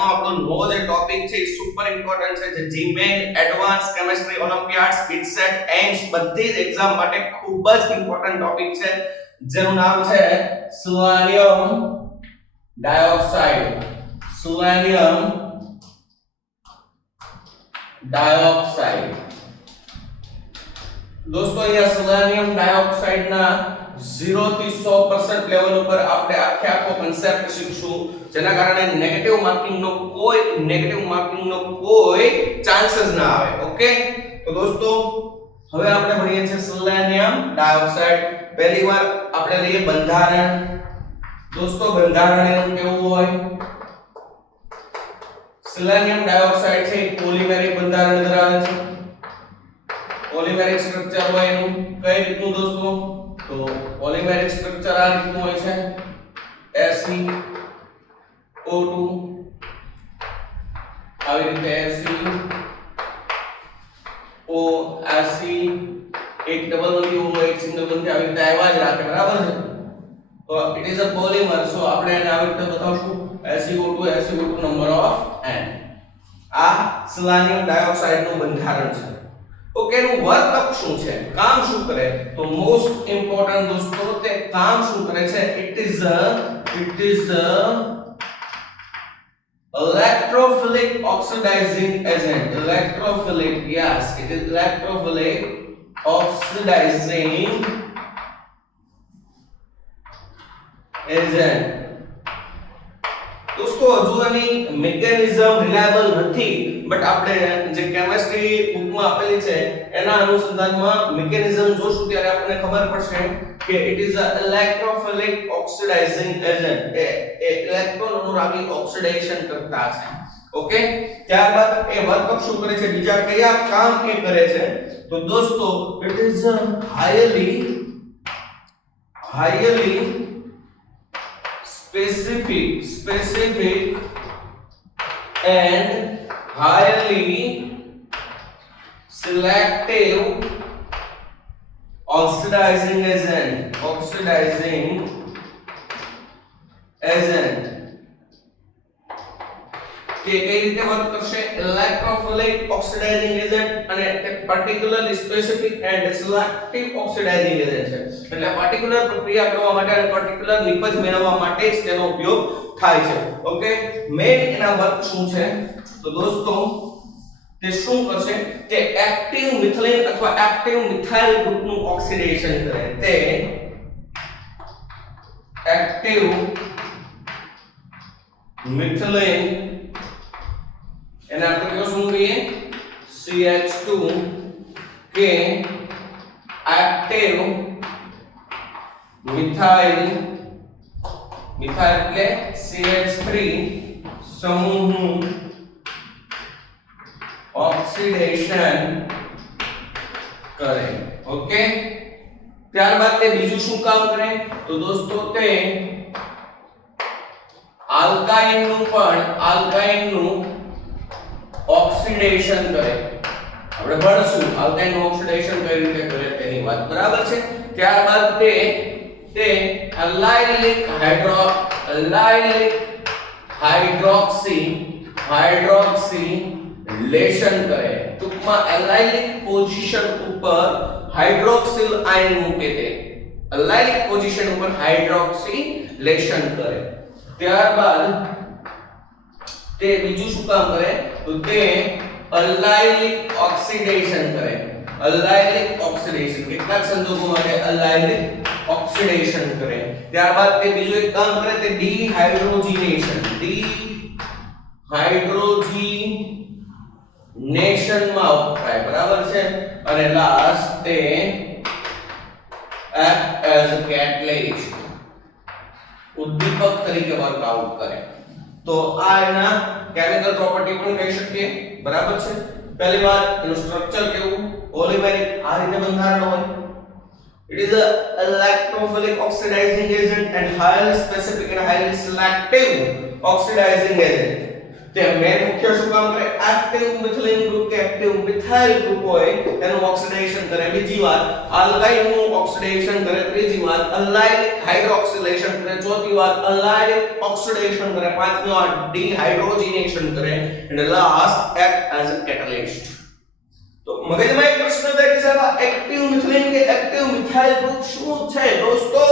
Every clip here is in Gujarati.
આજનો આપણો નવો જે ટોપિક છે એ સુપર ઇમ્પોર્ટન્ટ છે જે જીમેન એડવાન્સ કેમિસ્ટ્રી ઓલિમ્પિયાડ્સ કિટસેટ એમ્સ બધી જ એક્ઝામ માટે ખૂબ જ ઇમ્પોર્ટન્ટ ટોપિક છે જેનું નામ છે સેલેનિયમ ડાયોક્સાઇડ. સેલેનિયમ ડાયોક્સાઇડ દોસ્તો અહીંયા સેલેનિયમ ડાયોક્સાઇડ ના 0 થી 100% લેવલ ઉપર આપણે આખો કન્સેપ્ટ શીખશું જેના કારણે નેગેટિવ માર્કિંગ નો કોઈ ચાન્સીસ ના આવે. ઓકે, તો દોસ્તો હવે આપણે ભણીએ છીએ સેલેનિયમ ડાયોક્સાઇડ. પહેલી વાર આપણે લઈએ બંધારણ. દોસ્તો બંધારણ એનું કેવું હોય? સેલેનિયમ ડાયોક્સાઇડ છે પોલિમેરિક બંધારણ ધરાવે છે. પોલિમેરિક સ્ટ્રક્ચર હોય એનું કઈ રીતનું દોસ્તો? તો પોલિમેરિક સ્ટ્રક્ચર આ રીતનું હોય છે SeO2 આવી રીતે SeO એક ડબલ બંધી હોય એક સિંગલ બંધી આવી રીતે આવ્યા જ રાખે, બરાબર છે? તો ઇટ ઇઝ અ પોલિમર, સો આપણે એને આવી રીતે બતાવશું SeO2 નંબર ઓફ n. આ સેલેનિયમ ડાયોક્સાઇડ નું બંધારણ છે. ઓકે, નું વર્કઅપ શું છે, કામ શું કરે? તો મોસ્ટ ઇમ્પોર્ટન્ટ દોસ્તો તે કામ શું કરે છે? It is a electrophilic oxidizing agent. Electrophilic, yes, it is electrophilic oxidizing agent. દોસ્તો હજુ આની મિકેનિઝમ રિલાયબલ નથી, બટ આપણે જે કેમિસ્ટ્રી બુકમાં આપેલી છે એના અનુસંધાનમાં મિકેનિઝમ જોશું ત્યારે આપણને ખબર પડશે કે it is a electrophilic oxidising agent. એ ઇલેક્ટ્રોન અનુરાગી ઓક્સિડેશન કરતા છે. ઓકે, ત્યારબાદ એ વર્કઅપ શું કરે છે, બીજા કયા કામ એ કરે છે? તો દોસ્તો it is highly specific and highly selective oxidizing agent કે કઈ રીતે વર્ક કરશે? ઇલેક્ટ્રોફિલિક ઓક્સિડાઇઝિંગ એજન્ટ અને particularly specific and selective oxidising agent છે. એટલે પર્ટિક્યુલર પ્રક્રિયા કરવા માટે અને પર્ટિક્યુલર નિપજ મેળવવા માટે જ તેનો ઉપયોગ થાય છે. ઓકે, મેઇન એના વર્ક શું છે? તો દોસ્તો તે શું કરશે? તે એક્ટિવ મિથિલિન અથવા એક્ટિવ મિથાઇલ ગ્રુપનું ઓક્સિડેશન કરે. તે એક્ટિવ મિથિલિન એના આપણે શું કહીએ? CH2 કે એક્ટિવ મિથાઇલ એટલે CH3 સમૂહનું ઓક્સિડેશન કરે. ઓકે, ત્યારબાદ તે બીજું શું કામ કરે? તો દોસ્તો તે આલ્કાઇનનું ઓક્સિડેશન કરે. આપણે ભણશું આલ્કાઇન નું ઓક્સિડેશન કઈ રીતે કરે તેની વાત, બરાબર છે? ત્યારબાદ તે એલાઇલિક હાઇડ્રોક્સિલેશન કરે. ટૂંકમાં એલાઇલિક પોઝિશન ઉપર હાઇડ્રોક્સિલ આયન મૂકે. તે એલાઇલિક પોઝિશન ઉપર હાઇડ્રોક્સિલેશન કરે. ત્યારબાદ તે બીજું શું કામ કરે? તો તે એલાઇલિક ઓક્સિડેશન કરે. એલાઇલિક ઓક્સિડેશન કેટલાક સંજોગો માટે એલાઇલિક ઓક્સિડેશન કરે. ત્યારબાદ તે બીજું એક કામ કરે, તે ડિહાઇડ્રોજિનેશન માં વપરાય, બરાબર છે? અને લાસ્ટ તે એક્ટ એઝ કેટલિસ્ટ ઉદ્દીપક તરીકે વર્કઆઉટ કરે. તો આ એના કેમિકલ પ્રોપર્ટી પણ કહી શકીએ, બરાબર છે? પહેલી વાર એનું સ્ટ્રક્ચર કેવું? પોલિમેરિક આ રીતે બંધારણ હોય. It is a electrophilic oxidizing agent and highly specific and highly selective oxidizing agent. તે મેન મુખ્ય શું કામ કરે એક્ટિવ મિથિલિન ગ્રુપ કે એક્ટિવ મિથાઇલ ગ્રુપ હોય એનું ઓક્સિડેશન કરે બીજી વાત આલ્કાઇલ નું ઓક્સિડેશન કરે ત્રીજી વાત અલાઇલિક હાઇડ્રોક્સિલેશન કરે ચોથી વાત અલાઇલિક ઓક્સિડેશન કરે પાંચમી વાત ડિહાઇડ્રોજનેશન કરે and last act as a catalyst તો મગજમાં એક પ્રશ્ન થાય કે સાહેબ એક્ટિવ મિથિલિન કે એક્ટિવ મિથાઇલ ગ્રુપ શું છે દોસ્તો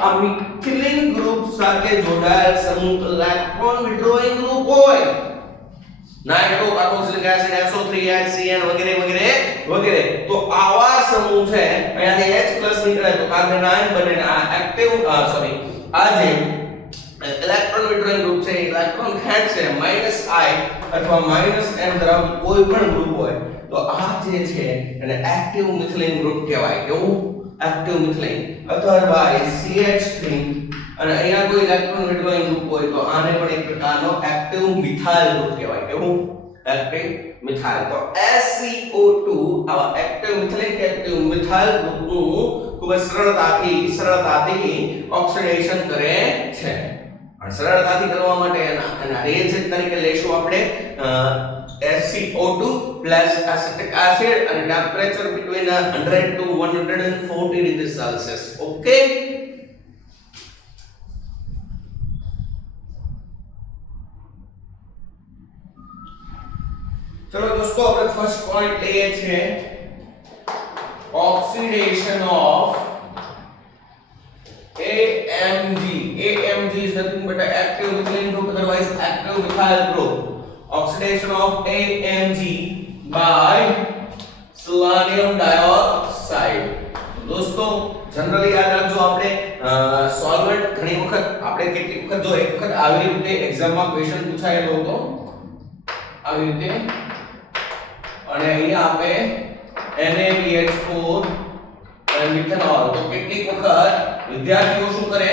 આ મિથિલિન ગ્રુપ સાથે જોડાયેલ સમૂહ ઇલેક્ટ્રોન વિડ્રોઈંગ ગ્રુપ હોય nitro carboxylic acid SO3 HCN વગેરે વગેરે વગેરે તો આવા સમૂહ છે અહીંયાથી H+ નીકળે તો કાર્બન આયન બને આ એક્ટિવ સોરી આ જે ઇલેક્ટ્રોન વિડ્રોઈંગ ગ્રુપ છે ઇલેક્ટ્રોન ખેંચશે -I અથવા -M ધરાવતું કોઈ પણ ગ્રુપ હોય તો આ જે છે એને એક્ટિવ મિથિલિન ગ્રુપ કહેવાય કેવું એક્ટિવ મિથિલિન અધરવાઇઝ CH3 અને અહીંયા કોઈ ઇલેક્ટ્રોન વિડ્રોઈંગ ગ્રુપ હોય તો આને પણ એક પ્રકારનો એક્ટિવ મિથાઇલ ગ્રુપ કહેવાય કેવું એક્ટિવ મિથાઇલ તો SCO2 આવા એક્ટિવ મિથિલિન કે એક્ટિવ મિથાઇલ ગ્રુપનું ખૂબ જ સરળતાથી ઓક્સિડેશન કરે છે અને સરળતાથી કરવા માટે એના રિએજન્ટ તરીકે લેશું આપણે SCO2 plus acetic acid and temperature between 100 to 140 degrees Celsius. Okay. चलो दोस्तों अपने फर्स्ट पॉइंट लिए छे oxidation of AMG. AMG is nothing but an active methylene group, otherwise active methyl group. Oxidation of AMG by selenium dioxide. दोस्तों जनरली याद रखो આપણે સોલ્વન્ટ ઘણી વખત આપણે કેટલી વખત જો એક વખત આવી રીતે એક્ઝામ માં ક્વેશ્ચન પૂછાયેલો હતો આવી રીતે અને અહીંયા આપણે NaBH4 અને મિથેનોલ તો કેટલી વખત વિદ્યાર્થીઓ શું કરે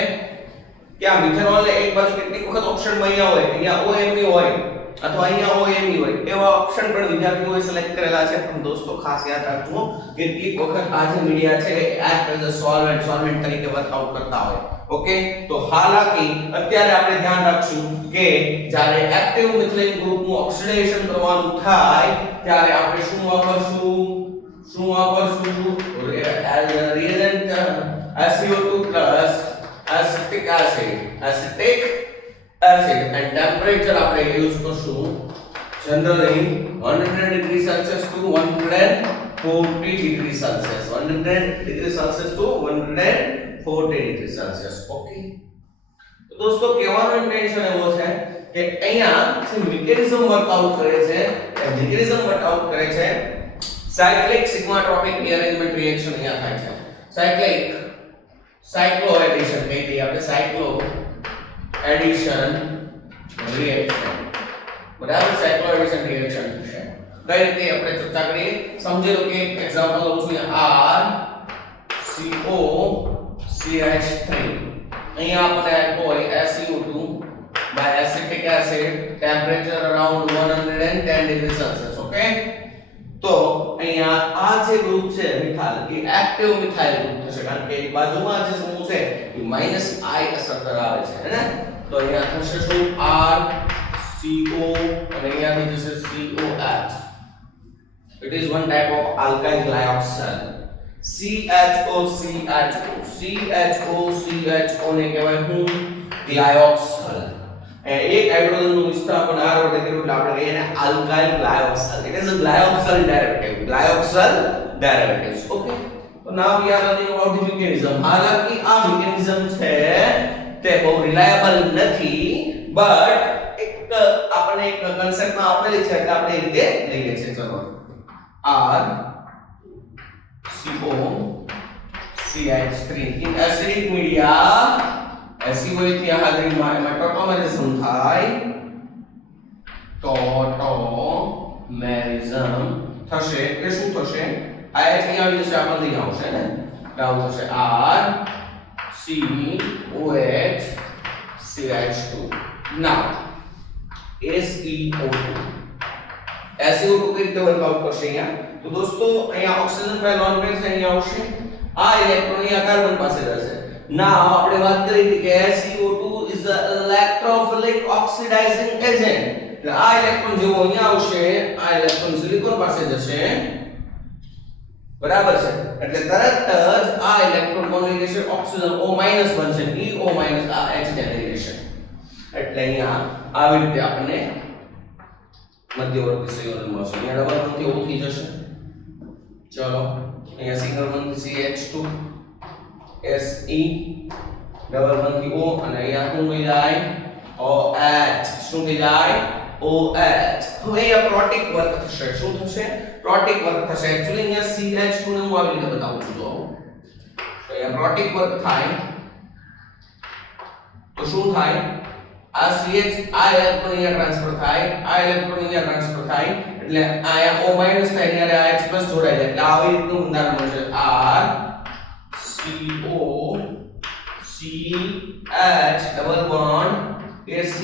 કે આ મિથેનોલ ને એક બાજુ કેટલી વખત ઓપ્શનમાં અહીંયા હોય અહીંયા OMe હોય અથવા અહીંયા OMe હોય એવા ઓપ્શન પણ વિદ્યાર્થીઓએ સિલેક્ટ કરેલા છે પણ દોસ્તો ખાસ યાદ રાખજો કેટલીક વખત આ જે મીડિયા છે એક્ટ એઝ અ સોલ્વન્ટ તરીકે વર્કઆઉટ કરતા હોય ઓકે તો હાલાકી અત્યારે આપણે ધ્યાન રાખશું કે જ્યારે એક્ટિવ મિથિલિન ગ્રુપનું ઓક્સિડેશન કરવાનું થાય ત્યારે આપણે શું વાપરશું reagent SiO2 plus acetic acid and temperature આપણે યુઝ કરશું generally 100 degree Celsius to 140 degree Celsius 100 degree Celsius to 140 degree Celsius okay તો દોસ્તો કહેવાનો ઇન્ટેન્શન એવો છે કે અહીંયા જે મિકેનિઝમ વર્કઆઉટ કરે છે સાયક્લિક સિગ્માટ્રોપિક રિઅરેન્જમેન્ટ રિએક્શન અહીંયા થાય છે સાયક્લો એડિશન કહી દઈએ આપણે સાયક્લો એડિશન રિએક્શન બરાબર સાયક્લો એડિશન રિએક્શન છે કઈ રીતે આપણે ચર્ચા કરીએ સમજી લો કે એક્ઝામ્પલ લઉં છું RCOCH3 અહીંયા આપણે આપ્યો હોય SiO2 by acetic acid temperature around 110 degree Celsius okay તો અહીંયા આ જે ગ્રુપ છે મિથાઇલ એ એક્ટિવ મિથાઇલ ગ્રુપ થશે કારણ કે એની બાજુમાં જે સમૂહ છે એ -I અસર ધરાવે છે હે ને તો અહીંયા થશે શું RCO અને અહીંયાથી જશે COH it is one type of alkyl glyoxal CHO ને કહેવાય હું ગ્લાયોક્સલ એક હાઇડ્રોજન નું વિસ્થાપન R વડે કર્યું એટલે આપણે કહીએ ને alkyl ગ્લાયોક્સલ it is a glyoxal derivatives okay so now we are learning about the mechanism હાલાકી આ mechanism છે તે બહુ રિલાયબલ નથી બટ એક આપણે એક કન્સેપ્ટ માં આપેલી છે એટલે આપણે એ રીતે લઈએ છીએ ચલો RCOCH3 in acidic media SiO2 ત્યાં હાજરીમાં એમાં ટોટોમેરિઝમ થાય ટોટોમેરિઝમ થશે એટલે શું થશે આ H અહીં આવી જશે આ બંધ આવશે ને આવું થશે RCOH now SiO2 કઈ રીતે વર્કઆઉટ કરશે અહીંયા તો દોસ્તો અહીંયા ઓક્સિજન પર લોન પેર છે અહીંયા આવશે આ ઇલેક્ટ્રોન અહીંયા કાર્બન પાસે રહેશે now આપણે વાત કરી હતી કે SiO2 is the electrophilic oxidizing agent એટલે આ ઇલેક્ટ્રોન જેવો અહીંયા આવશે, આ ઇલેક્ટ્રોન સિલિકોન પાસે જશે, બરાબર છે, એટલે તરત જ આ ઇલેક્ટ્રોન કોણ લઈ લેશે? ઓક્સિજન O- બનશે, EO- આ H ને લઈ લેશે, એટલે અહીંયા આવી રીતે આપણને મધ્યવર્તી સંયોજન મળશે. અહીંયા ડબલ બોન્ડથી O થઈ જશે, ચલો અહીંયા સિંગલ બોન્ડથી CH2 Se ડબલ બોન્ડથી O, અને અહીંયા શું થઈ જાય? OH. શું થઈ જાય? OH. હવે અહીંયા પ્રોટિક વર્ક થશે. શું થશે? પ્રોટિક વર્ક થશે. એક્ચ્યુઅલી અહીંયા CH2 ને હું આવી રીતે બતાવું છું. તો અહીંયા પ્રોટિક વર્ક થાય તો શું થાય? આ CH આ ઇલેક્ટ્રોન અહીંયા ટ્રાન્સફર થાય, આ ઇલેક્ટ્રોન અહીંયા ટ્રાન્સફર થાય, એટલે અહીંયા O- થાય, ત્યારે આ H+ જોડાઈ જાય, એટલે આવી રીતનું બંધારણ મળશે. R CO CH double bond AC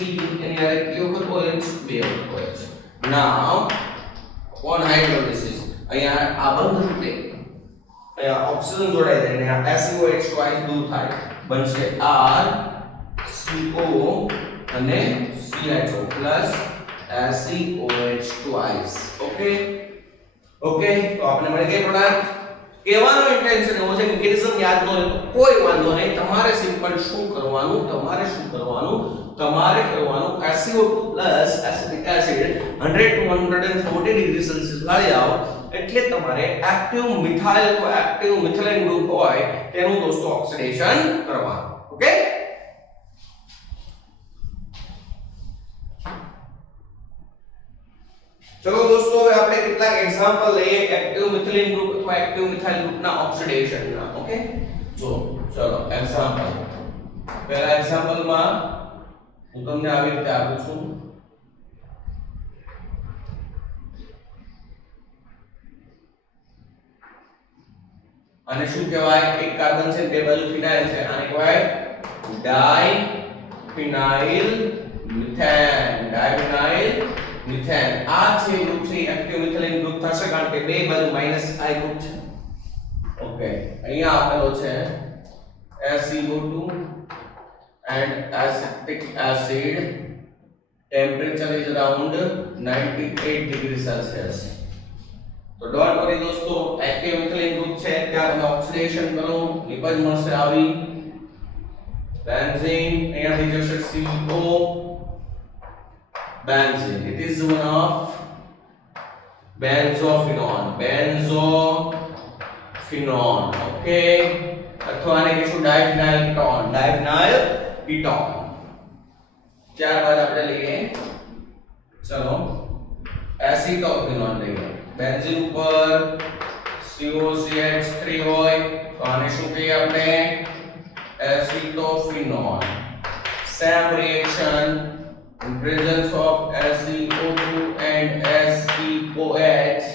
એની હારે કેટલી વખત OH? 2 વખત OH. નાઉ on hydrolysis અહીંયા આ બંધ તૂટે, અહીંયા ઓક્સિજન જોડાઈ જાય અને આ SiOH twice દૂર થાય, બનશે R CO અને CHO plus SiOH twice. Okay okay, તો આપણે મળી ગઈ પ્રોડક્ટ. કહેવાનો ઇન્ટેન્શન એવો છે કે મિકેનિઝમ યાદ ન હોય તો કોઈ વાંધો નહીં, તમારે સિમ્પલ શું કરવાનું? તમારે કરવાનું SiO2 plus acetic acid 100 to 140 degree Celsius ગાળી આવો, એટલે તમારે એક્ટિવ મિથાઇલ કો એક્ટિવ મિથાઇલ ગ્રુપ હોય તેનું દોસ્તો ઓક્સિડેશન કરવાનું. ઓકે, ચલો દોસ્તો હવે આપણે કેટલાક એક્ઝામ્પલ લઈએ એક્ટિવ મિથાઇલ ગ્રુપ અથવા એક્ટિવ મિથાઇલ ગ્રુપના ઓક્સિડેશનના. ઓકે, જો ચલો એક્ઝામ્પલ. પહેલા એક્ઝામ્પલમાં હું તમને આવી રીતે આપું છું. આને શું કહેવાય? એક કાર્બન છે, બે બાજુ ફિનાઇલ છે, આને કહેવાય ડાયફિનાઇલ મિથેન. આ છે ગ્રુપ છે એક્ટિવ મિથાઇલ ગ્રુપ થશે, કારણ કે બે બાજુ -I ગ્રુપ છે. ઓકે, અહીંયા આપેલો છે SiO2 and acetic acid, temperature is around 98 degree Celsius. તો ડોન્ટ વરી દોસ્તો, એક્ટિવ મિથાઇલ ગ્રુપ છે, ત્યાં તમે ઓક્સિડેશન કરો, નિપજ મળશે આવી બેન્ઝીન, અહીંયાથી જશે CO benzene. It is one of benzophenone. Okay, અથવા આને કહીશું ડાયફિનાઇલ કીટોન. ત્યારબાદ આપણે લઈએ, ચલો એસિટોફિનોન લઈએ. બેન્ઝીન ઉપર COCH3 હોય તો આને શું કહીએ આપણે? Acetophenone. Same reaction in presence of SiO2 and SiOH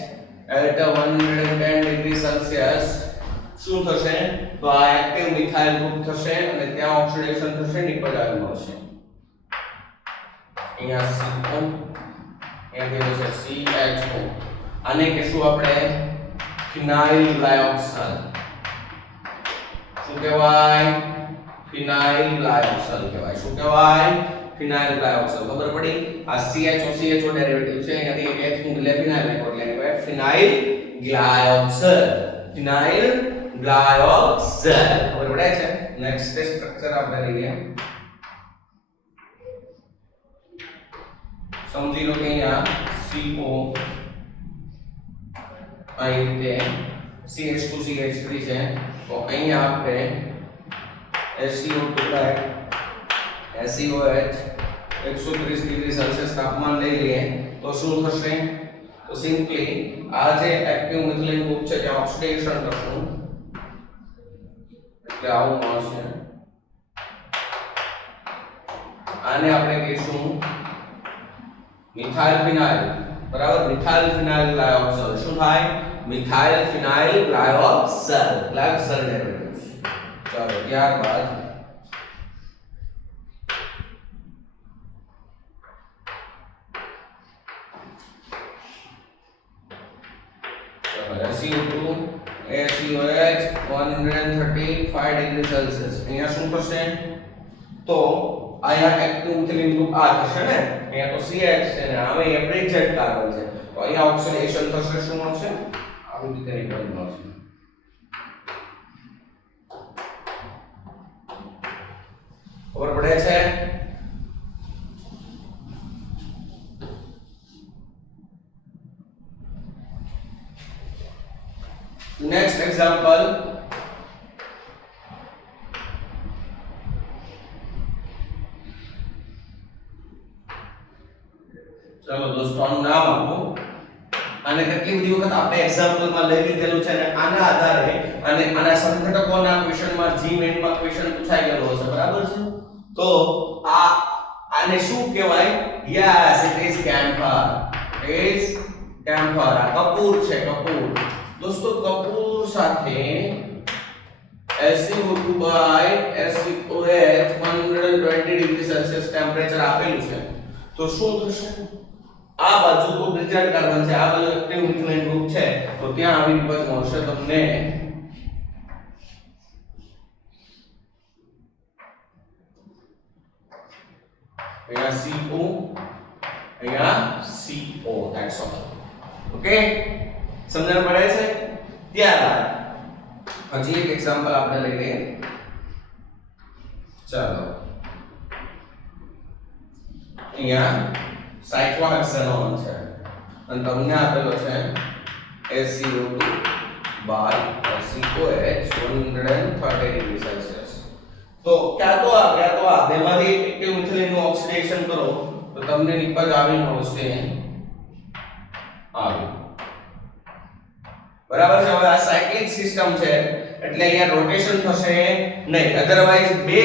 at 110 degree Celsius શું થશે? તો આ એક્ટિવ મિથાઇલ ગ્રુપ થશે અને ત્યાં ઓક્સિડેશન થશે, નિપજ આવી મળશે. અહીંયા CO, અહીંયા થશે CHO. આને કહેશું આપણે ફિનાઇલ ગ્લાયોક્સલ. શું કહેવાય? ફિનાઇલ ગ્લાયોક્સલ કહેવાય. શું કહેવાય? ફિનાઇલ ગ્લાયોક્સલ. ખબર પડી? આ CHO ડેરિવેટિવ છે, અહીંયાથી એક H નું ફિનાઇલ એટલે કહેવાય ફિનાઇલ ગ્લાયોક્સલ. ખબર પડે છે? નેક્સ્ટ સ્ટ્રક્ચર આપણે લઈએ. સમજી લો કે અહીંયા CO આ રીતે CH2 CH3 છે, તો અહીંયા આપણે SiO2 SiOH 130 ડિગ્રી સેલ્સિયસ તાપમાન લઈ લઈએ તો શું થશે? તો સિમ્પલી આ જે એક્ટિવ મિથાઇલ ગ્રુપ છે ત્યાં ઓક્સિડેશન કરશું, એટલે આવું મળશે. આને આપણે કહીશું મિથાઇલ ફિનાઇલ. બરાબર, મિથાઇલ ફિનાઇલ ગ્લાયોક્સલ. શું થાય? મિથાઇલ ફિનાઇલ ગ્લાયોક્સલ ડેરિવેટિવ્સ. ચાલો ત્યારબાદ SiO2 SiOH 135 ડિગ્રી સેલ્સિયસ. અહીંયા શું થશે? તો અહીંયા એક્ટિવ મિથિલિન ગ્રુપ આ થશે ને, અહીંયા તો CH છે ને હવે એ બ્રિજેટ કાર્બન છે, તો અહીંયા ઓક્સિડેશન થશે, શું મળશે? આવી રીતે નિબંધ મળશે. ખબર પડે છે? Next example. चलो दोस्तों આનું નામ આપો. આને કેટલી બધી વખત આપણે એક્ઝામ્પલ માં લઈ લીધેલું છે અને આના આધારે અને આના સંઘટકોના ક્વેશ્ચન માં જીમેન માં ક્વેશ્ચન પૂછાઈ ગયેલો છે, બરાબર છે? તો આને શું કહેવાય? Yes, it is chamfer. Is chamfer. આ કપૂર છે, કપૂર. दोस्तों कपूर સાથે SiO2 by SiOH 120 degree Celsius temperature આપેલું છે, તો શું થશે? આ બાજુ તો બ્રિજેટ કાર્બન છે, આ બાજુ એક્ટિવ મિથિલિન ગ્રુપ છે, તો ત્યાં આવી નિપજ મળશે તમને. અહીંયા CO, અહીંયા CO, that's all. ઓકે, સમજણ પડે છે? ત્યારબાદ હજી એક એક્ઝામ્પલ આપણે લઈ લઈએ. ચાલો, અહીંયા સાયક્લોહેક્સેનોન છે અને તમને આપેલો છે SiO2 by SiOH 130 degree Celsius. તો ક્યાં તો આ બેમાંથી એક્ટિવ મિથિલિન નું ઓક્સિડેશન કરો તો તમને નિપજ આવી મળશે, આવી. બરાબર છે? હવે આ સાયક્લિક સિસ્ટમ છે એટલે અહીંયા રોટેશન થશે નહીં, અધરવાઇઝ બે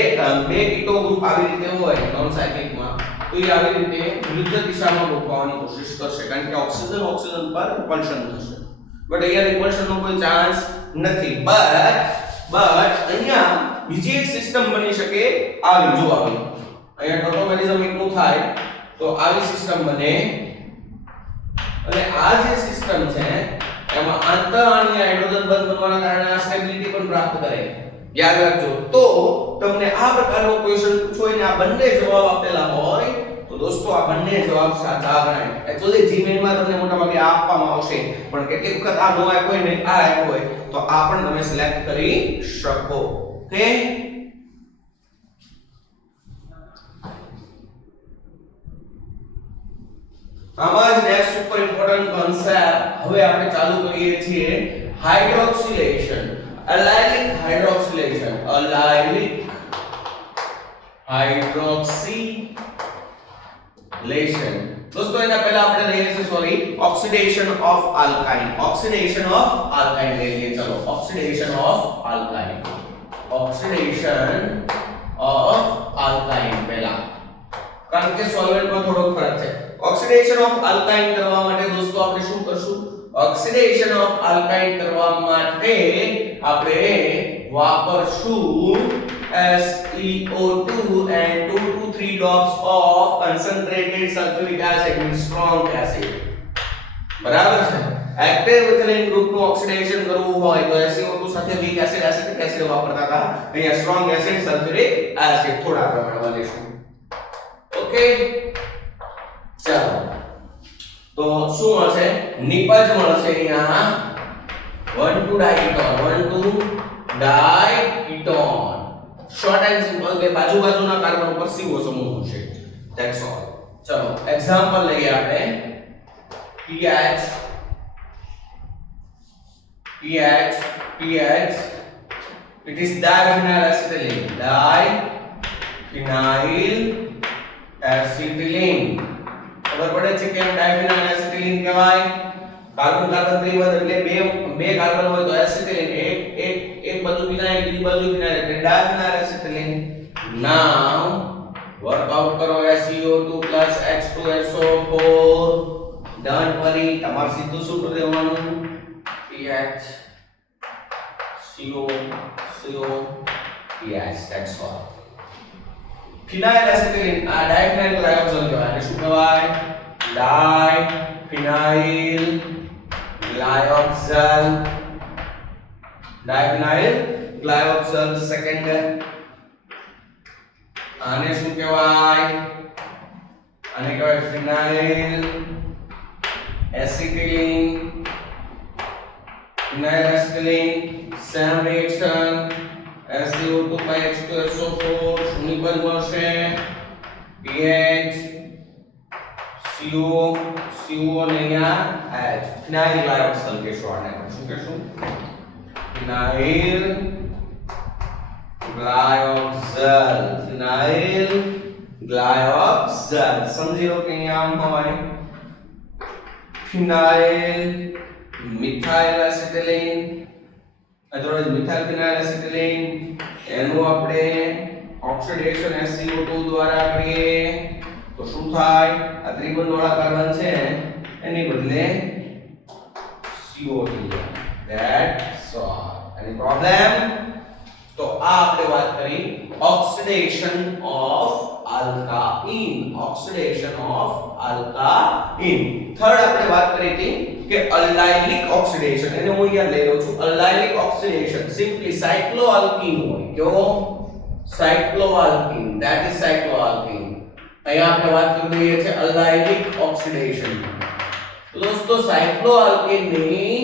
કીટો ગ્રુપ આવી રીતે હોય નોન સાયક્લિક માં તો એ આવી રીતે વિરુદ્ધ દિશામાં ગોઠવવાની કોશિશ કરશે, કારણ કે ઓક્સિજન પર રિપલ્શન થશે. બટ અહીંયા રિપલ્શન નો કોઈ ચાન્સ નથી. બટ અહીંયા બીજી એક સિસ્ટમ બની શકે, આવી જો આવી અહીંયા ટોટોમેરિઝમ એકનું થાય તો આવી સિસ્ટમ બને અને આ જે સિસ્ટમ છે એમાં આંતરઆણ્વીય હાઇડ્રોજન બંધ બનવાના કારણે આ સ્ટેબિલિટી પણ પ્રાપ્ત કરે. યાદ રાખજો. તો તમને આ પ્રકારનો ક્વેશ્ચન પૂછો અને આ બંને જવાબ આપેલા હોય તો દોસ્તો આ બંને જવાબ સાચા ગણાય. એક્ચ્યુઅલી જીમેન માં તમને મોટાભાગે આ આપવામાં આવશે, પણ કેટલીક વખત આ નો આપ્યો હોય ને આ આપ્યો હોય તો આ પણ તમે સિલેક્ટ કરી શકો. ઓકે, આમાં જ નેક્સ્ટ સુપર ઇમ્પોર્ટન્ટ કોન્સેપ્ટ હવે આપણે ચાલુ કરીએ છીએ, hydroxylation. Allylic hydroxylation, allylic hydroxylation. दोस्तों એના પહેલા આપણે લઈએ છીએ oxidation of alkyne. Oxidation of alkyne લઈએ. ચલો, oxidation of alkyne. Oxidation of alkyne પહેલા, કારણ કે સોલ્વેન્ટમાં થોડો ફરક છે. ઓક્સિડેશન ઓફ આલ્કાઇન કરવા માટે દોસ્તો આપણે શું કરશું? ઓક્સિડેશન ઓફ આલ્કાઇન કરવા માટે આપણે વાપરશું SeO2 and 2 to 3 drops of concentrated sulfuric acid, means strong acid. બરાબર છે? એક્ટિવ મિથિલિન ગ્રુપ નું ઓક્સિડેશન કરવું હોય તો SeO2 સાથે વીક એસિડ એસિટિક એસિડ વાપરતા હતા. અહીંયા સ્ટ્રોંગ એસિડ સલ્ફ્યુરિક એસિડ થોડા પ્રમાણમાં લેશું. ઓકે, ચાલો, તો શું મળશે? નિપજ મળશે અહીંયા 1,2 ડાયકીટોન. 1,2 ડાયકીટોન. શોર્ટ એન્ડ સિમ્પલ કે બાજુના કાર્બન ઉપર CO સમૂહ હશે. That's all. ચલો, એક્ઝામ્પલ લઈએ આપણે. PH it is diphenyl acetylene. Diphenyl acetylene. ખબર પડે છે કેમ ડાયફિનાઇલ એસિટિલિન કહેવાય? કાર્બન કાર્બન ત્રિબંધ એટલે બે કાર્બન હોય તો એસિટિલિન, એક બાજુ ફિનાઇલ બીજી બાજુ ફિનાઇલ એટલે ડાયફિનાઇલ એસિટિલિન. નાઉ વર્કઆઉટ કરો SeO2 H2SO4. ડોન્ટ વરી, તમારે સીધું શું કરી દેવાનું? PH CO PH, that's all. Phenyl acetylene આ ડાયફિનાઇલ ગ્લાયકોલ કહેવાય. શું કહેવાય? Diphenyl glycol. Diphenyl glycol second. આને શું કહેવાય? આને કહેવાય phenyl acetylene. Phenyl acetylene same reaction SiO2 by H2SO4 શું બળ મળશે? pH CO CO ને અહીંયા H ફિનાઇલ ગ્લાયોક્સલ કહેશું આને. શું કહેશું? ફિનાઇલ ગ્લાયોક્સલ. ફિનાઇલ ગ્લાયોક્સલ સમજી લો કે અહીંયા આમ હોય ફિનાઇલ મિથાઇલ એસિટિલિન અધરવાઇઝ મિથાઇલ ફિનાઇલ એસિટિલિન એનું આપણે ઓક્સિડેશન SiO2 દ્વારા કરીએ તો શું થાય? આ ત્રિબંધ વાળા કાર્બન છે એની બદલે CO થઈ જાય. That's all. Any problem? તો આ આપણે વાત કરી oxidation of alkyne. Oxidation of alkyne. Third આપણે વાત કરી હતી કે અલ્લાઇલિક ઓક્સિડેશન. એને હું અહીંયા લઈ રહ્યો છું. અલ્લાઇલિક ઓક્સિડેશન સિમ્પલી સાયક્લોઆલ્કીન હોય. કેવો? સાયક્લોઆલ્કીન. That is cycloalkene. અહીંયા આપણે વાત કરી રહ્યા છે અલ્લાઇલિક ઓક્સિડેશન. તો દોસ્તો સાયક્લોઆલ્કીન ની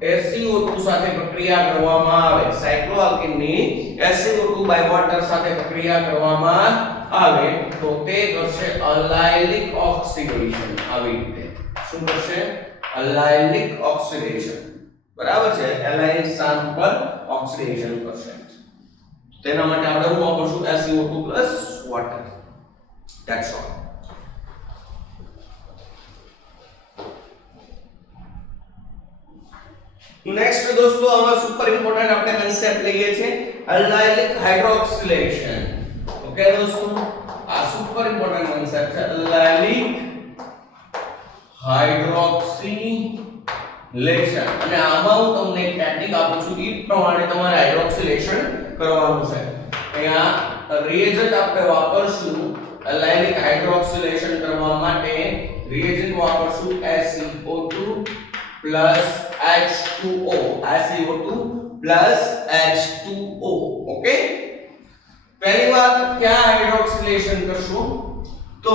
SiO2 સાથે પ્રક્રિયા કરવામાં આવે. સાયક્લોઆલ્કીન ની SiO2 બાય વોટર સાથે પ્રક્રિયા કરવામાં આવે તો તે કરશે અલ્લાઇલિક ઓક્સિડેશન. આવી રીતે શું કરશે? અલ્લાઇલિક ઓક્સિડેશન. બરાબર છે? એલાઇન સ્થાન પર ઓક્સિડેશન કરશે. તેના માટે આપણે શું વાપરશું? SiO2 water. That's all. Next દોસ્તો આમાં સુપર ઇમ્પોર્ટન્ટ આપણે કન્સેપ્ટ લઈએ છે અલ્લાઇલિક હાઇડ્રોક્સિલેશન. ઓકે દોસ્તો આ સુપર ઇમ્પોર્ટન્ટ કન્સેપ્ટ છે અલ્લાઇલિક હાઇડ્રોક્સિલેશન. અને આમાં હું તમને એક ટેકનિક આપું છું. એ પ્રમાણે તમારે હાઇડ્રોક્સિલેશન કરવાનું છે. અહીંયા રિએજન્ટ આપણે વાપરશું અલ્લાઇલિક હાઇડ્રોક્સિલેશન કરવા માટે. રિએજન્ટ વાપરશું SiO2 plus H2O. SiO2 plus H2O. Okay. પહેલી વાત ક્યાં હાઇડ્રોક્સિલેશન કરશું? તો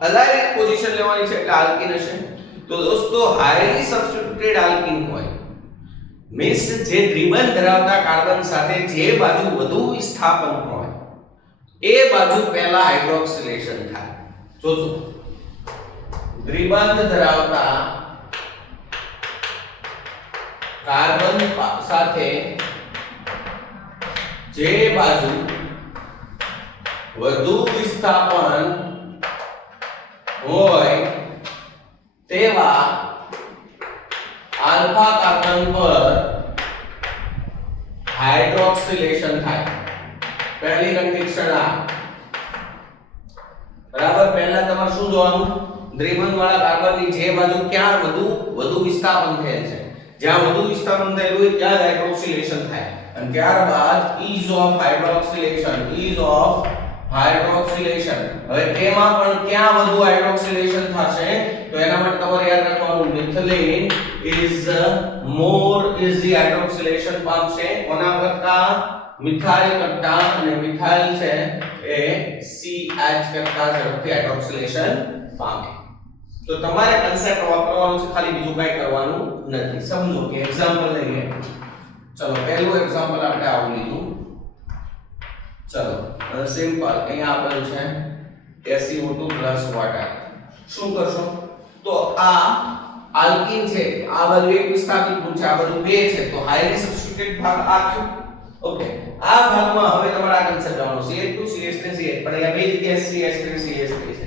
અલ્લાઇલિક પોઝિશન લેવાની છે એટલે આલ્કીન હશે. તો દોસ્તો હાઈલી સબસ્ટિટ્યુટેડ આલ્કીન હોય મીન્સ જે દ્વિબંધ ધરાવતા કાર્બન સાથે જે બાજુ વધુ વિસ્થાપન હોય એ બાજુ પહેલા હાઇડ્રોક્સિલેશન થાય. જોજો દ્વિબંધ ધરાવતા કાર્બન સાથે જે બાજુ વધુ વિસ્થાપન હોય તેવા આલ્ફા કાર્બન પર હાઇડ્રોક્સિલેશન થાય. પહેલી કન્ડિશન આ. બરાબર? પહેલા તમારે શું જોવાનું? દ્વિબંધ વાળા કાર્બનની જે બાજુ ક્યાં વધુ વિસ્થાપન થયેલ છે. જ્યાં વધુ વિસ્થાપન થયેલું હોય ત્યાં હાઇડ્રોક્સિલેશન થાય. અને ત્યારબાદ ઇઝ ઓફ હાઇડ્રોક્સિલેશન. હવે તેમાં પણ ક્યાં વધુ હાઇડ્રોક્સિલેશન થશે તો એના માટે તમારે યાદ રાખવાનું methylene is more easy hydroxylation પામશે કોના કરતા? મિથાઇલ કરતા. અને મિથાઇલ છે એ CH કરતા ઝડપથી હાઇડ્રોક્સિલેશન પામે. તો તમારે કન્સેપ્ટ વાપરવાનો છે, ખાલી બીજું કંઈ કરવાનું નથી. સમજો કે એક્ઝામ્પલ લઈએ. ચલો પહેલું એક્ઝામ્પલ આપણે આવું લીધું. ચલો સિમ્પલ અહીંયા આપેલું છે SiO2 વોટર. શું કરશો? તો આ આલ્કીન છે, આ બાજુ એક વિસ્થાપિત ગ્રુપ છે, આ બાજુ બે છે, તો હાઈલી સબસ્ટિટ્યુટેડ ભાગ આ છે. ઓકે. આ ભાગમાં હવે તમારે આ કન્સેપ્ટ લાવવાનો CH2 CH3 CH, પણ અહીંયા બે જગ્યાએ CH3 CH3 છે.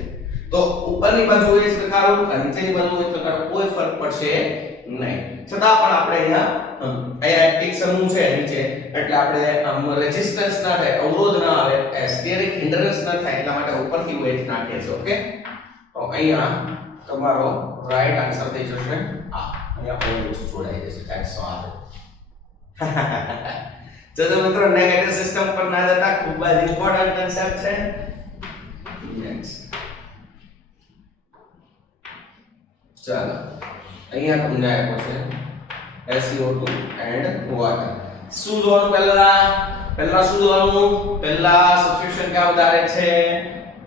તો ઉપરની બાજુ હોય છે લખારો, નીચેની બાજુ હોય તો કોઈ ફરક પડશે નહીં. છતાં પણ આપણે અહીંયા એક સમૂહ છે નીચે, એટલે આપણે આમ રેઝિસ્ટન્સ ના થાય, અવરોધ ના આવે, સ્ટેરિક હિન્ડરન્સ ના થાય એટલા માટે ઉપરથી વેટ નાખીએ છે. ઓકે. તો અહીંયા તમારો રાઈટ આન્સર થઈ જશે આ. અહીંયા પોઈન્ટ જોડાઈ જશે. That's all. ચલો મિત્રો, નેગેટિવ સિસ્ટમ પર ના જતા ખૂબ જ ઇમ્પોર્ટન્ટ કન્સેપ્ટ છે. નેક્સ્ટ ચાલો અહીંયા તમને આપ્યો છે SiO2 એન્ડ વોટર. શું જોવાનું પહેલા? પહેલા શું જોવાનું પહેલા સબસ્ટિટ્યુશન ક્યાં વધારે છે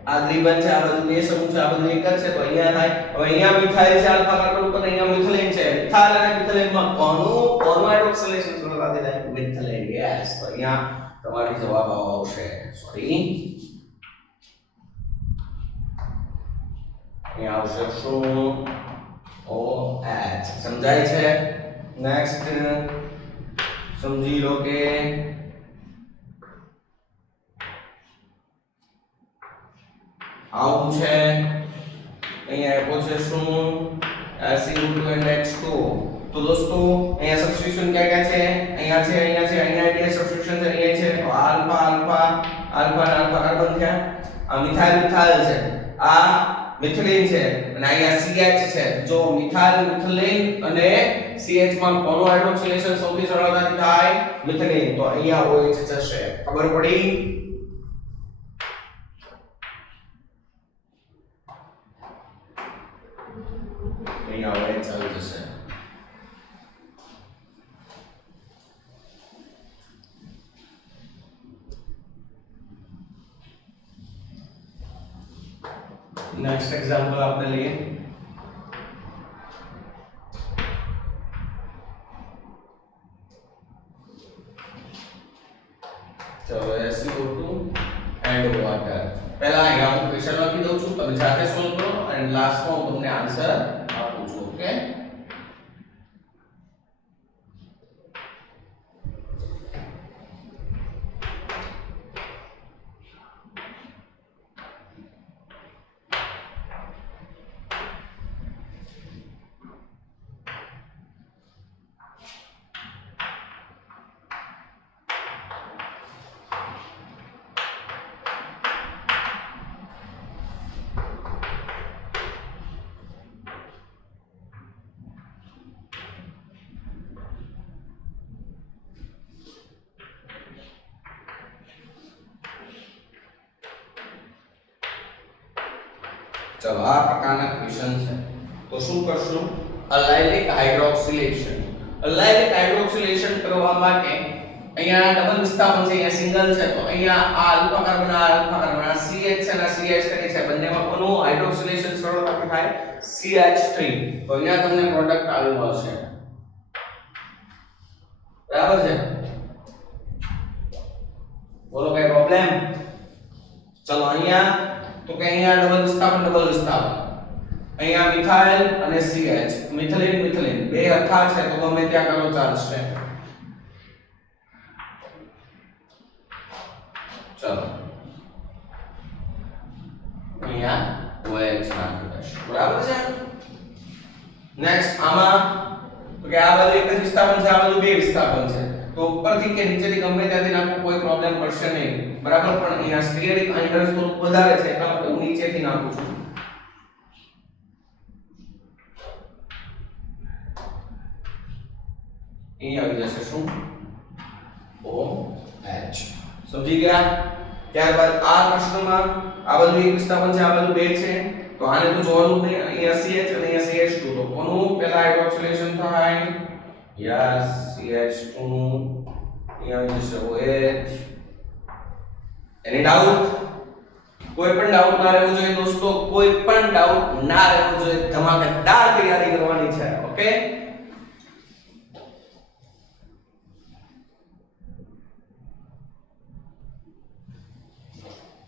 આ દ્વિબંધ છે આ બધું બે સમૂહ છે આ બધું એક જ છે તો અહીંયા થાય હવે અહીંયા મિથાઇલ છે આલ્ફા કાર્બન ઉપર અહીંયા મિથાઇલ છે મિથાઇલ અને મિથાઇલ માં કોનું હાઇડ્રોક્સિલેશન શરૂઆત થાય મિથાઇલ યસ તો અહીંયા તમારો જવાબ આવશે સોરી અહીંયા આવશે શું OH સમજાય છે નેક્સ્ટ સમજી લો કે આવું છે અહીંયા આપ્યો છે શું SiO2 and H2 તો દોસ્તો અહીંયા સબસ્ટિટ્યુશન ક્યાં છે અહીંયા બે સબસ્ટિટ્યુશન છે અહીંયા છે તો આલ્ફા આલ્ફા આલ્ફા અને આલ્ફા કાર્બન થયા આ મિથાઇલ મિથાઇલ છે આ મિથિલિન છે અને અહીંયા CH છે જો મિથાઇલ મિથિલિન અને CH માં કોનું હાઇડ્રોક્સિલેશન સૌથી સરળતાથી થાય મિથિલિન તો અહીંયા OH જશે ખબર પડી અહીંયા OH આવી જશે नेक्स्ट एग्जांपल आपने लिए चलो SiO2 एंड वाटर पहला यहाँ હું ક્વેશ્ચન લખી દઉં છું તમે જાતે સોલ્વ કરો અને લાસ્ટમાં હું તમને આન્સર આપું છું ઓકે चलो આ પ્રકારના ક્વેશ્ચન છે તો શું કરશું અલાયલિક હાઇડ્રોક્સિલેશન કરવા માટે અહીંયા ડબલ વિસ્થાપન છે અહીંયા સિંગલ છે તો અહીંયા આ આલ્ફા કાર્બન આ CH છે અને CH કરી છે બંનેમાં કોનું હાઇડ્રોક્સિલેશન સરળતાથી થાય CH3 તો અહીંયા તમને પ્રોડક્ટ આવી મળશે બરાબર છે બોલો કઈ પ્રોબ્લેમ ચલો અહીંયા તો કે અહીંયા ડબલ વિસ્થાપન અહીંયા મિથાઇલ અને CH મિથિલિન મિથિલિન બે હરખા છે તો ગમે ત્યાં કરો ચાલશે ચલો અહીંયા OH નાખી દઈશું બરાબર છે નેક્સ્ટ આમાં તો કે આ બધું એક જ વિસ્થાપન છે આ બધું બે વિસ્થાપન છે તો ઉપરથી કે નીચેથી ગમે ત્યાંથી નાખો કોઈ પ્રોબ્લેમ પડશે નહીં બરાબર પણ અહીંયા સ્ટીરિક આયન્સ થોડું વધારે છે એટલા માટે હું નીચેથી નાખું છું અહીંયા આવી જશે શું OH સમજી ગયા ત્યારબાદ આ પ્રશ્નમાં આ બધું એક વિસ્થાપન છે આ બધું બે છે તો આને તો જોવાનું જ નહીં અહીંયા CH અને અહીંયા CH2 તો કોનું પહેલા હાઇડ્રોક્સિલેશન થાય યસ CH2 અહીંયા જશે OH એની ડાઉટ કોઈ પણ ડાઉટ ના રહેવો જોઈએ દોસ્તો કોઈ પણ ડાઉટ ના રહેવો જોઈએ ધમાકેદાર તૈયારી કરવાની છે ઓકે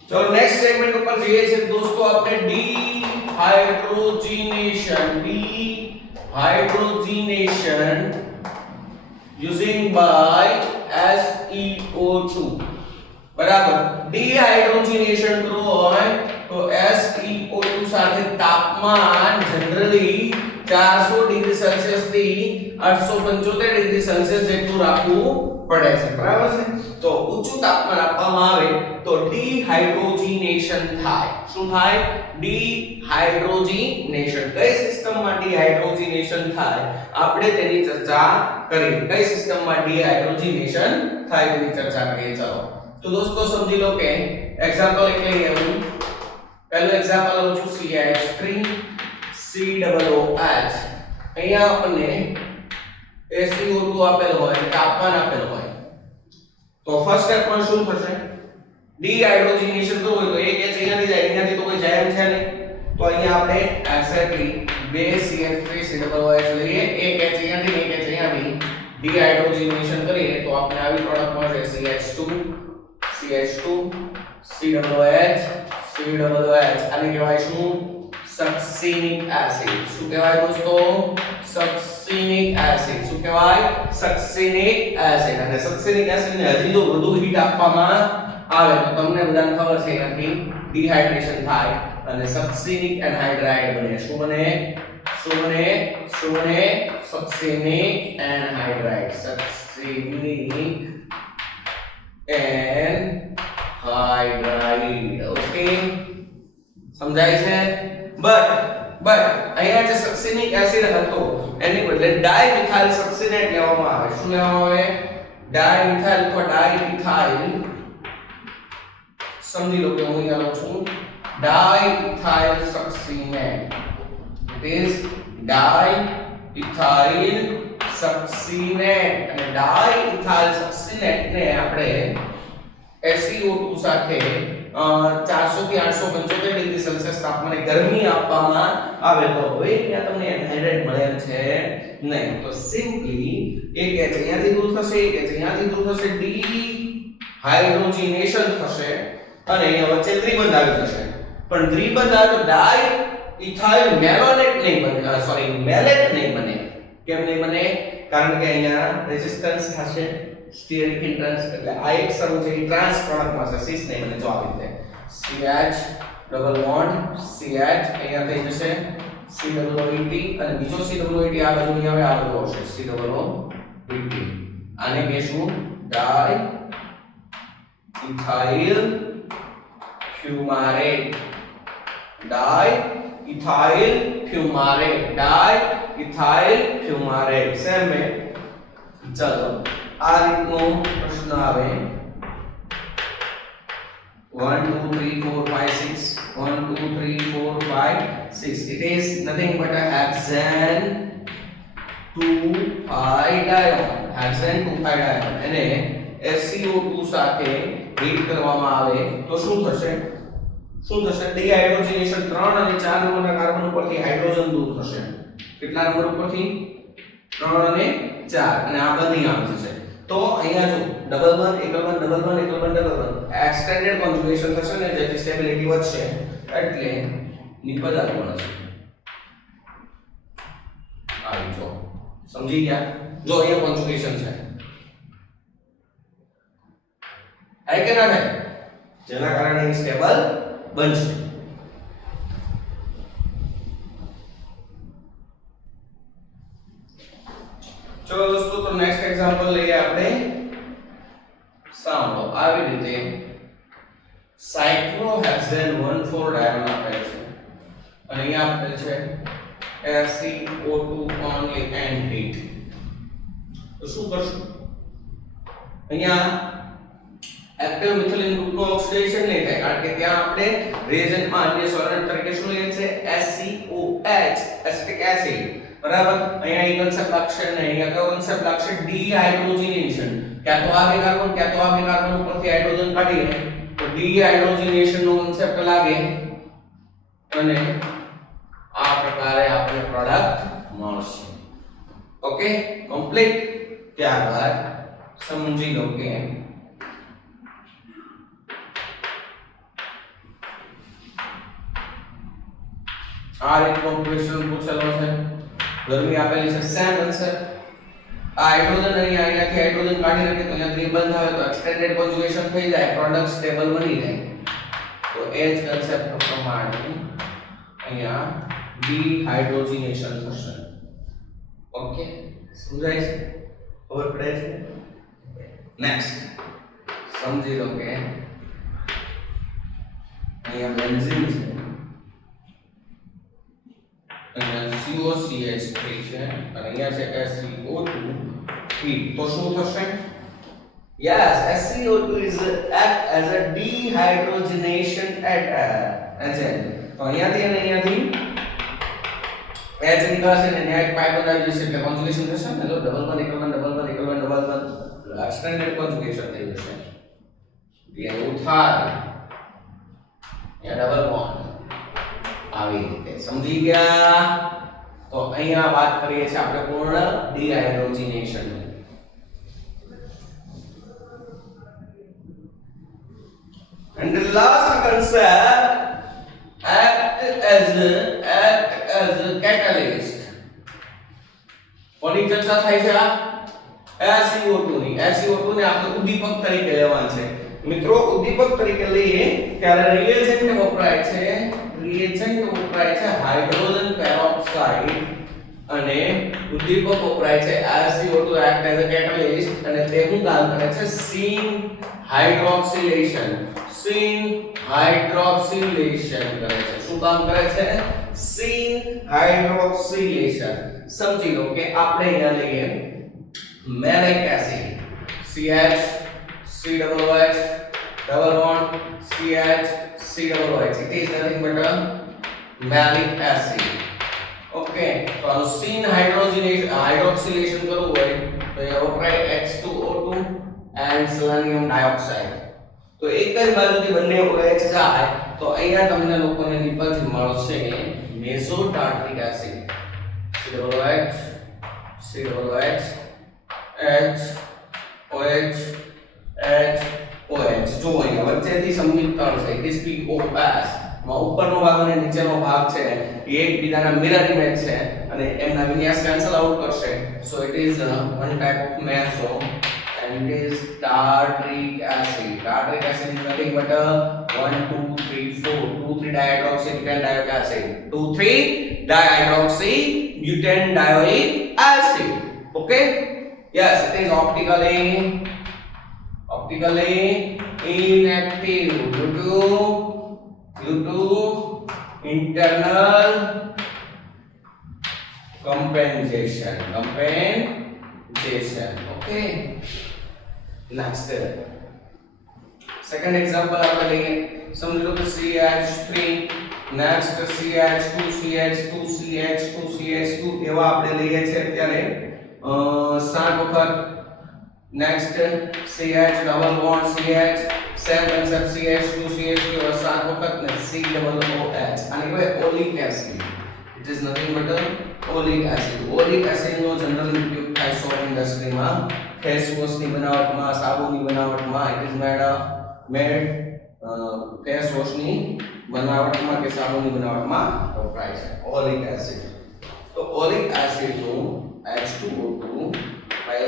चलो नेक्स्ट सेगमेंट ऊपर जइए छे दोस्तों आपने डिहाइड्रोजिनेशन यूजिंग बाय SeO2 बराबर डिहाइड्रोजिनेशन करो होय तो SeO2 સાથે તાપમાન જનરલી 400 ડિગ્રી સેલ્સિયસ થી 875 ડિગ્રી સેલ્સિયસ જેટલું રાખવું પડે છે બરાબર છે તો ઊંચું તાપમાન આપવામાં આવે તો ડિહાઇડ્રોજિનેશન થાય શું થાય ડિહાઇડ્રોજિનેશન કઈ સિસ્ટમમાં ડિહાઇડ્રોજિનેશન થાય આપણે તેની ચર્ચા કરીએ કઈ સિસ્ટમમાં ડિહાઇડ્રોજિનેશન થાય તેની ચર્ચા કરીએ ચલો તો દોસ્તો સમજી લો કે એક્ઝામ્પલ એક લઈએ હું પહેલું એક્ઝામ્પલ લઉં છું CH3 COOH અહીંયા આપણને SiO2 આપેલ હોય તાપમાન આપેલ હોય તો ફર્સ્ટ સ્ટેપ માં શું થશે ડીહાઇડ્રોજનેશન તો હોય તો એક H અહીંયાથી જાય અહીંયાથી તો કોઈ જાય એમ છે નહીં તો અહીંયા આપણે એક્ઝેક્ટલી 2CH3COOH લઈએ એક H અહીંયાથી એક H અહીંયાથી ડીહાઇડ્રોજનેશન કરીએ તો આપણે આવી પ્રોડક્ટ મળશે CH2 COOH આને કહેવાય શું સક્સિનિક એસિડ શું કહેવાય દોસ્તો સક્સિનિક એસિડ શું કહેવાય સક્સિનિક એસિડ અને સક્સિનિક એસિડ ને હજી જો વધુ હીટ આપવામાં આવે તો તમને બધાને ખબર છે એનાથી ડિહાઇડ્રેશન થાય અને સક્સિનિક એનહાઇડ્રાઇડ બને શું બને સક્સિનિક એનહાઇડ્રાઇડ ઓકે સમજાય છે બટ અહીંયા જે સક્સિનિક એસિડ હતો એની બદલે ડાઇમિથાઇલ સક્સિનેટ લેવામાં આવે શું લેવામાં આવે ડાઇમિથાઇલ અથવા ડાઇમિથાઇલ સમજી લો કે હું અહીંયા લઉં છું ડાઇમિથાઇલ સક્સિનેટ ઇટ ઇઝ ડાઇમિથાઇલ સક્સિનેટ અને ડાઇમિથાઇલ સક્સિનેટ ને આપણે SiO2 સાથે 400 થી 875 ડિગ્રી સેલ્સિયસ તાપમાને ગરમી આપવામાં આવે તો હવે ત્યાં તમને એનહાઇડ્રેટ મળે છે નહીં તો સિમ્પલી એક H અહીંયાથી દૂર થશે એક H અહીંયાથી દૂર થશે ડીહાઇડ્રોજનેશન થશે અને અહીંયા વચ્ચે ત્રિબંધ આવી જશે પણ ત્રિબંધ આવે તો ડાઇઇથાઇલ મેલોનેટ નહીં બને સોરી મેલેટ નહીં બને કેમ નહીં બને કારણ કે અહીંયા રેઝિસ્ટન્સ થશે સ્ટીરિક હિન્ડ્રન્સ એટલે આ એક સરું છે ટ્રાન્સ પ્રોડક્ટમાં છે સિસ નહીં બને જો આવી રીતે CH ડબલ બોન્ડ CH અહીંયા થઈ જશે COOT અને બીજો COOT આ બાજુ નહીં આવે આ બાજુ આવશે COOT આને કહેશું ડાઇઇથાઇલ ફ્યુમારેટ સેમ મે ચલો આ રીતનો પ્રશ્ન આવે 1 2 3 4 5 6 1 2 3 4 5 6 it is nothing but a hexane 2 dion અને SiO2 સાથે હીટ કરવામાં આવે તો શું થશે ડીહાઇડ્રોજનેશન 3 અને 4 નંબરના કાર્બન ઉપરથી હાઇડ્રોજન દૂર થશે કેટલા નંબર ઉપરથી 3 અને 4 અને આ બધી આવી જશે તો અહીંયા જો ડબલ બોન્ડ એકલ બોન્ડ ડબલ બોન્ડ એકલ બોન્ડ ડબલ બોન્ડ એક્સટેન્ડેડ કોન્જુગેશન થશે ને જેથી સ્ટેબિલિટી વધશે એટલે નિપજ આવી બનશે આવી જો સમજી ગયા જો અહીંયા કોન્જુગેશન છે આઈ કે ના થાય જેના કારણે સ્ટેબલ બનશે ચલો દોસ્તો તો નેક્સ્ટ એક્ઝામ્પલ લઈએ આપણે સાંભળો આવી રીતે સાયક્લોહેક્સેન 1,4 ડાયોન આપેલ છે અને અહીંયા આપેલ છે SiO2 only and heat તો શું કરશું અહીંયા એક્ટિવ મિથિલિન ગ્રુપનો ઓક્સિડેશન નહીં થાય કારણ કે ત્યાં આપણે રિએજન્ટમાં અન્ય સોલ્વન્ટ તરીકે શું લઈએ છે SiOH એસિટિક એસિડ બરાબર અહીંયા એક કન્સેપ્ટ લાગશે ને અહીંયા કયો કન્સેપ્ટ લાગશે ડીહાઇડ્રોજનેશન ક્યાં તો આ બે કાર્બન ઉપરથી હાઇડ્રોજન કાઢીએ તો ડીહાઇડ્રોજનેશન નો કન્સેપ્ટ લાગે અને આ પ્રકારે આપણે પ્રોડક્ટ મળશે ઓકે કમ્પ્લીટ ત્યારબાદ સમજી લો કે આ રીતનો ક્વેશ્ચન પૂછેલો છે ગરમી આપેલી છે સેમ આન્સર આ હાઇડ્રોજન અહીંયાથી હાઇડ્રોજન કાઢી નાખે તો અહીંયા ત્રિબંધ આવે તો એક્સટેન્ડેડ કોન્જુગેશન થઈ જાય પ્રોડક્ટ સ્ટેબલ બની જાય તો એ જ કન્સેપ્ટ પ્રમાણે અહીંયા ડીહાઇડ્રોજનેશન થશે ઓકે સમજાય છે ખબર પડે છે નેક્સ્ટ સમજી લો કે અહીંયા બેન્ઝીન છે અહીંયા COCH3 છે અને અહીંયા છે SiO2 તો શું થશે yes SiO2 is act as a dehydrogenation agent તો અહીંયાથી અને અહીંયાથી H નીકળશે ને ત્યાં એક પાઇપ બનાવી જશે એટલે કોન્જુગેશન થશે ને લો ડબલ બોન્ડ એકલ બોન્ડ ડબલ બોન્ડ એકલ બોન્ડ ડબલ બોન્ડ સ્ટેન્ડર્ડ કોન્જુગેશન થઈ જશે ત્યાં એવું થાય ડબલ બોન્ડ આવી રીતે સમજી ગયા તો અહીંયા વાત કરીએ છીએ આપણે પૂર્ણ ડિહાઇડ્રોજનેશન ની and the last concept act as a catalyst કોની ચર્ચા થાય છે આ SiO2 ની SiO2 ને આપણે ઉદ્દીપક તરીકે લેવાનું છે મિત્રો ઉદ્દીપક તરીકે લઈએ ત્યારે રિએજન્ટ વપરાય છે હાઇડ્રોજન પેરોક્સાઇડ અને ઉદ્દીપક વપરાય છે SiO2 act as a catalyst અને તે શું કામ કરે છે સીન હાઇડ્રોક્સિલેશન કરે છે શું કામ કરે છે સીન હાઇડ્રોક્સિલેશન સમજી લો કે આપણે અહીંયા લઈએ મેલિક acid CH COOH double bond CH COOH it is nothing but a malic acid okay તો આનું સીન હાઇડ્રોક્સિલેશન કરવું હોય તો એ વપરાય H2O2 and selenium dioxide તો એક જ બાજુથી બંને OH જાય તો અહીંયા તમને લોકોને નિપજ મળશે મેસોટાર્ટ્રિક એસિડ COOH HOH જો અહીંયા વચ્ચેથી સંમિત તળ છે ઇટ ઇઝ POS માં ઉપરનો ભાગ અને નીચેનો ભાગ છે એ એકબીજાના મિરર ઇમેજ છે અને એમના વિન્યાસ કેન્સલ આઉટ કરશે so it is one type of meso and it is tartric acid is nothing but a 1 2 3 4 2 3 dihydroxybutane acid 2 3 dihydroxybutanoic acid okay yes it is optically inactive due to internal compensation okay next second example આપણે લઈએ સમજો કે CH3 next CH2 એવા આપણે લઈએ છે અત્યારે 7 વખત next CH double bond CH same concept CH2 એવા 7 વખત ને COOH આને કહેવાય oleic acid it is nothing but a oleic acid નો જનરલી ઉપયોગ થાય સોપ ઇન્ડસ્ટ્રીમાં ફેસ વોશ ની બનાવટમાં સાબુની બનાવટમાં it is made face wash ની બનાવટમાં કે સાબુની બનાવટમાં વપરાય છે ઓલિક એસિડ તો ઓલિક એસિડ નું H2O2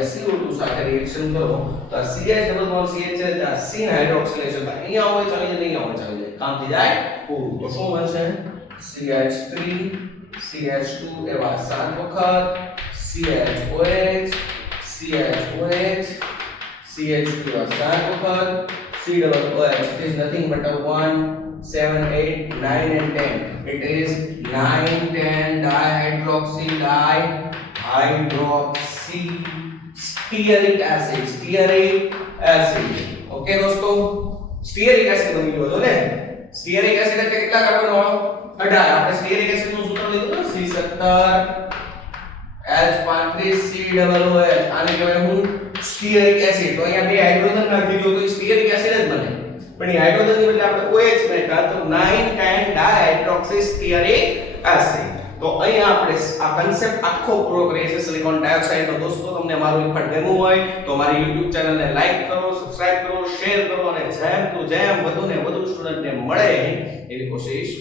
SiO2 સાથે રિએક્શન કરો તો CH ડબલ બોન્ડ CH છે ત્યાં સીન હાઇડ્રોક્સિલેશન થાય અહીંયા હોય ચાલી જાય નહીં આવે ચાલી જાય કામ થઈ જાય પૂરું તો શું બનશે CH3 CH2 એવા 7 વખત CH2 એવા 7 વખત COOH it is nothing but a 1 7 8 9 and 10 it is 9 10 dihydroxy stearic acid okay દોસ્તો સ્ટીયરિક એસિડ બની ગયો છો ને સ્ટીયરિક એસિડ એટલે કેટલા કાર્બન વાળો 18 આપણે સ્ટીયરિક એસિડ નું સૂત્ર લીધું ને C17 H35COOH આને કહેવાય હું સ્ટીયરિક એસિડ તો અહીંયા બે હાઇડ્રોજન નાખી દો તો સ્ટીયરિક એસિડ જ બને પણ એ હાઇડ્રોજન ની બદલે આપણે OH નાખ્યા તો 9 10 dihydroxy stearic acid તો અહીંયા આપણે આ કન્સેપ્ટ આખો પૂરો કરીએ છીએ સિલિકોન ડાયોક્સાઇડ નો દોસ્તો તમને મારું ઇફર્ટ ગમ્યું હોય તો મારી YouTube ચેનલને લાઈક કરો સબસ્ક્રાઇબ કરો શેર કરો અને જેમ વધુ ને વધુ સ્ટુડન્ટને મળે એવી કોશિશ